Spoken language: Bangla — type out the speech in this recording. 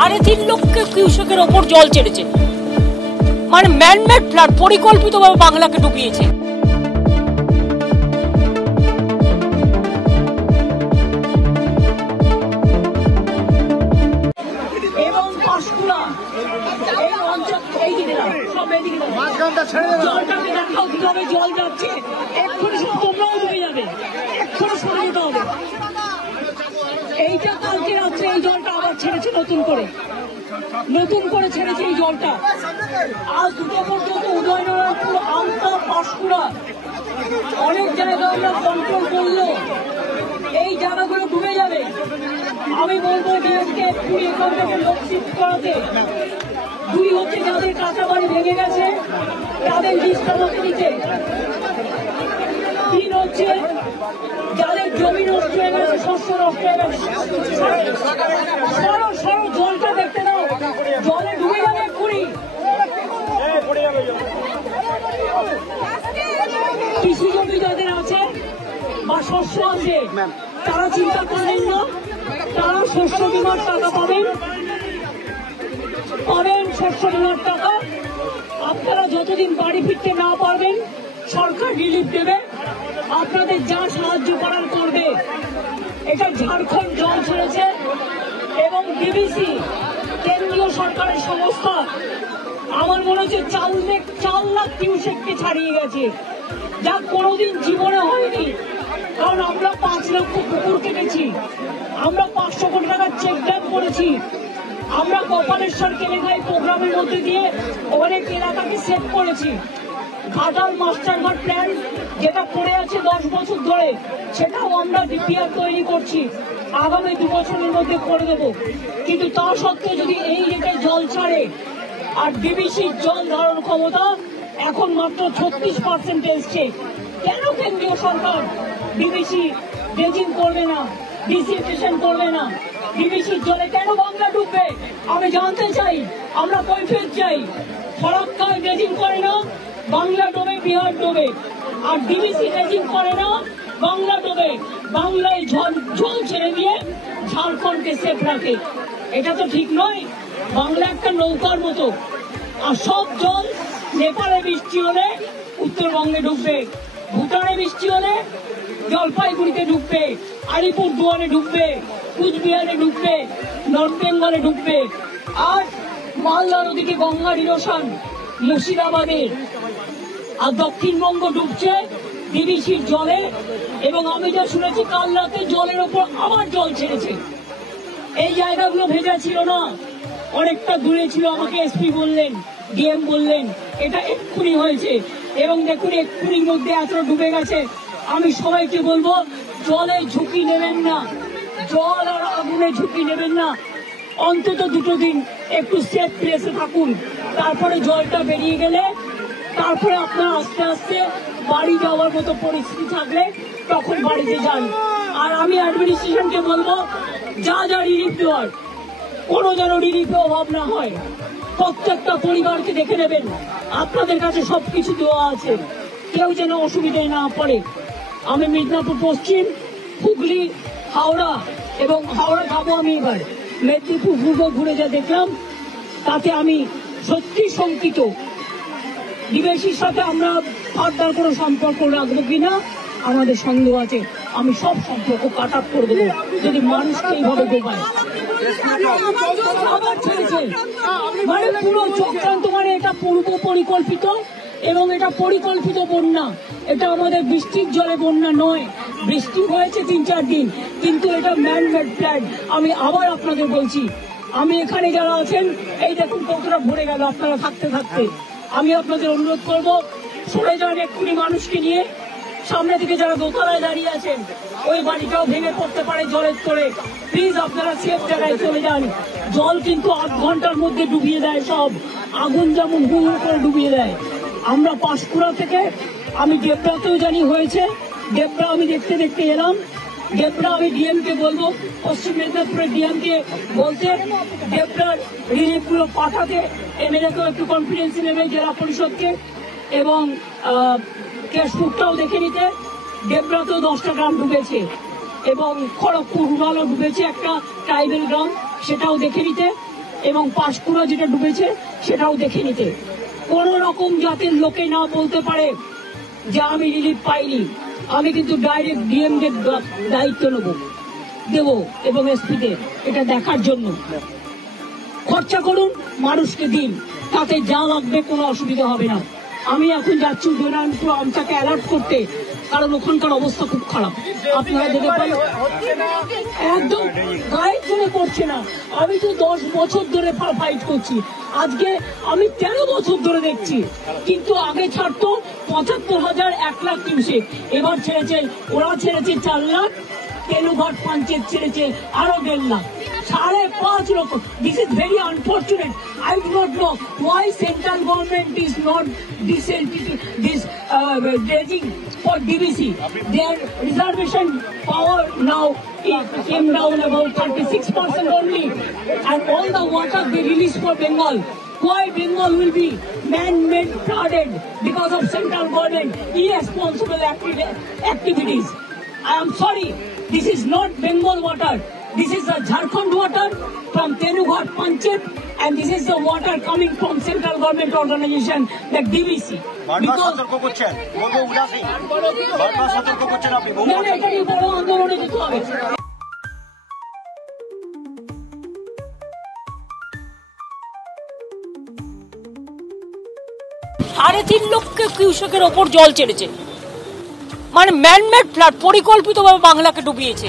3.5 লক্ষ কিউসেকের ওপর জল ছেড়েছে, মানে ম্যানমেড ফ্লাড, পরিকল্পিতভাবে বাংলাকে ডুবিয়েছে। এবং পাঁশকুড়া এই অঞ্চল জলটাকে দেখাও কিভাবে জল যাচ্ছে, এক্ষুনি সব তোমরাও ডুবে যাবে, এক্ষুনি সরে যেতে হবে। এইটা কালকে রাত্রে এই জলটা আবার ছেড়েছে, নতুন করে ছেড়েছে এই জলটা। আজ দুটো পর্যন্ত উদয়নারায়ণপুর, আমতা, পাঁশকুড়া অনেক জায়গা আমরা কন্ট্রোল করলো, এই জায়গাগুলো ডুবে যাবে। আমি বলবো ডিএমকে এক্ষুনি এখান থেকে লোক শিফট করাতে। দুই হচ্ছে যাদের কাঁচা বাড়ি ভেঙে গেছে তাদের লিস্টটা মতো দিতে। 3 হচ্ছে যাদের জমি নষ্ট হয়ে গেছে, শস্য নষ্ট হয়ে গেছে। সরো জলটা দেখতে দাও, জলে ডুবে যাবে এক্ষুনি। কৃষি জমি যাদের আছে বা শস্য আছে তারা চিন্তা করবেন না, তারা শস্য বীমার টাকা পাবেন, শস্য বীমার টাকা। আপনারা যতদিন বাড়ি ফিরতে না পারবেন সরকার রিলিফ দেবে, আপনাদের যা সাহায্য করার করবে। এটা ঝাড়খণ্ড জল ছেড়েছে এবং ডিবিসি কেন্দ্রীয় সরকারের সংস্থা, আমার মনে হচ্ছে 4 লাখ কিউসেককে ছাড়িয়ে গেছে, যা কোনোদিন জীবনে হয়নি। কারণ আমরা 5 লক্ষ পুকুর কেটেছি, আমরা 500 কোটি টাকার চেক ড্যাম করেছি, আমরা কপালেশ্বর কেলেঙ্গাই প্রোগ্রামের মধ্যে দিয়ে অনেক এলাকাকে সেভ করেছি। ঘাটাল মাস্টারঘাট প্ল্যান যেটা পড়ে আছে 10 বছর ধরে, সেটাও আমরা ডিপিআর তৈরি করছি, আগামী 2 বছরের মধ্যে করে দেবো। কিন্তু তা সত্ত্বেও যদি এই রেটে জল ছাড়ে, আর ডিবিসির জল ধারণ ক্ষমতা এখন মাত্র 36% এসছে, কেন কেন্দ্রীয় সরকার ডিবিসি ড্রেজিং করবে না, ডিসিলটেশন করবে না? ডিবিসির জলে কেন বাংলা ডুববে আমি জানতে চাই, আমরা কৈফিয়ত চাই। ফরাক্কায় ড্রেজিং করে না, বাংলা ডোবে, বিহার ডোবে। আর ডিবিসি ড্রেজিং করে না, বাংলা ডোবে, বাংলায় জল ছেড়ে দিয়ে ঝাড়খণ্ডকে সেফ রাখে। এটা তো ঠিক নয়। বাংলা একটা নৌকার মতো, আর সব জল নেপালে বৃষ্টি হলে উত্তরবঙ্গে ঢুকবে, ভুটানে বৃষ্টি হলে জলপাইগুড়িতে ঢুকবে, আলিপুরদুয়ারে ঢুকবে, কুচবিহারে ঢুকবে, নর্থ বেঙ্গলে ঢুকবে। আর মালদা নদীকে গঙ্গার ইরোশন মুর্শিদাবাদে, আর দক্ষিণবঙ্গ ডুবছে ডিবিসির জলে। এবং আমি যা শুনেছি কাল রাতে জলের ওপর আবার জল ছেড়েছে। এই জায়গাগুলো ভেজা ছিল না, অনেকটা দূরে ছিল, আমাকে এসপি বললেন, ডিএম বললেন এটা এক্ষুনি হয়েছে। এবং দেখুন এক্ষুনির মধ্যে এত ডুবে গেছে। আমি সবাইকে বলবো জলে ঝুঁকি নেবেন না, জল আর আগুনে ঝুঁকি নেবেন না। অন্তত 2 দিন একটু সেফ প্লেসে থাকুন, তারপরে জলটা বেরিয়ে গেলে তারপরে আপনারা আস্তে আস্তে বাড়ি যাওয়ার মতো পরিস্থিতি থাকলে তখন বাড়িতে যান। আর আমি অ্যাডমিনিস্ট্রেশনকে বলবো যা রিলিফ দেওয়ার কোনো যেন রিলিফে অভাব না হয়। প্রত্যেকটা পরিবারকে দেখে নেবেন, আপনাদের কাছে সবকিছু দেওয়া আছে, কেউ যেন অসুবিধায় না পড়ে। আমি মিদনাপুর পশ্চিম, হুগলি, হাওড়া এবং হাওড়া যাবো আমি এবার, মেদিনীপুর পূর্ব ঘুরে যা দেখলাম তাতে আমি সত্যি শঙ্কিত। ডিবিসির সাথে আমরা ফার্দার কোনো সম্পর্ক রাখবো কিনা আমাদের সন্দেহ আছে। আমি সব সম্পর্ক কাট আপ করে দেবো যদি মানুষকে এইভাবে ডোবায়। মানে পুরো চক্রান্ত, মানে এটা পূর্ব পরিকল্পিত এবং এটা পরিকল্পিত বন্যা। এটা আমাদের বৃষ্টির জলে বন্যা নয়, বৃষ্টি হয়েছে 3-4 দিন, কিন্তু এটা ম্যানমেড ফ্লাড। আমি আবার আপনাদের বলছি, আমি এখানে যারা আছেন এই দেখুন কতটা ভরে গেল আপনারা থাকতে থাকতে। আমি আপনাদের অনুরোধ করবো সরে যান এক্ষুনি মানুষকে নিয়ে। সামনে থেকে যারা দোতলায় দাঁড়িয়ে আছেন ওই বাড়িটাও ভেঙে পড়তে পারে জলের তোড়ে, প্লিজ আপনারা সেফ জায়গায় চলে যান। জল কিন্তু 8 ঘন্টার মধ্যে ডুবিয়ে দেয় সব, আগুন যেমন হু হু করে ডুবিয়ে দেয়। আমরা পাঁশকুড়া থেকে, আমি ডেবরাতেও জানি হয়েছে, ডেবরা আমি দেখতে দেখতে এলাম। ডেবরা আমি ডিএমকে বলবো, পশ্চিম মেদিনীপুরের ডিএমকে বলতে ডেবরার রিলিফগুলো পাঠাতে, এমএলএকেও একটু কনফিডেন্স নেবে, জেলা পরিষদকে, এবং কেশপুরটাও দেখে নিতে। ডেবরাতেও 10টা গ্রাম ডুবেছে এবং খড়গপুর রুরালও ডুবেছে, একটা ট্রাইবেল গ্রাম, সেটাও দেখে নিতে। এবং পাঁশকুড়া যেটা ডুবেছে সেটাও দেখে নিতে। কোন রকম যাতে লোকে না বলতে পারে যে আমি রিলিফ পাইনি, আমি কিন্তু ডাইরেক্ট ডিএম দের দায়িত্ব দেব এবং এসপিদের এটা দেখার জন্য। খরচা করুন, মানুষকে দিন, তাতে যা লাগবে কোনো অসুবিধা হবে না। আমি এখন যাচ্ছি উদয়নারায়ণপুর আমটাকে অ্যালার্ট করতে, কারণ ওখানকার অবস্থা খুব খারাপ। আপনারা দেখে পাই একদম গায়ের জন্য করছে না। আমি তো 10 বছর ধরে ফাইট করছি, আজকে আমি 13 বছর ধরে দেখছি। কিন্তু আগে ছাড়তো 75,000, 1 লাখ কিউসেক, এবার ছেড়েছে, ওরা ছেড়েছে 4 লাখ, তেনুঘাট পঞ্চায়েত ছেড়েছে আরো 1.5 লাখ, 5.5 লক্ষ। This is very unfortunate. I do not know why central government is not dredging for DVC. Their reservation power now came down about 36% only, and all the water they release for Bengal. Why Bengal will be man-made flooded because of central government irresponsible activities? I am sorry, this is not Bengal water. This is the Jharkhand water from Tenughat Panchayat, and this is the water coming from central government organization like DVC. Because এটা নিয়ে বড় আন্দোলনে যেতে হবে। সাড়ে 3 লক্ষ কিউসেকের ওপর জল ছেড়েছে, মানে ম্যানমেড ফ্লাড, পরিকল্পিতভাবে বাংলাকে ডুবিয়েছে।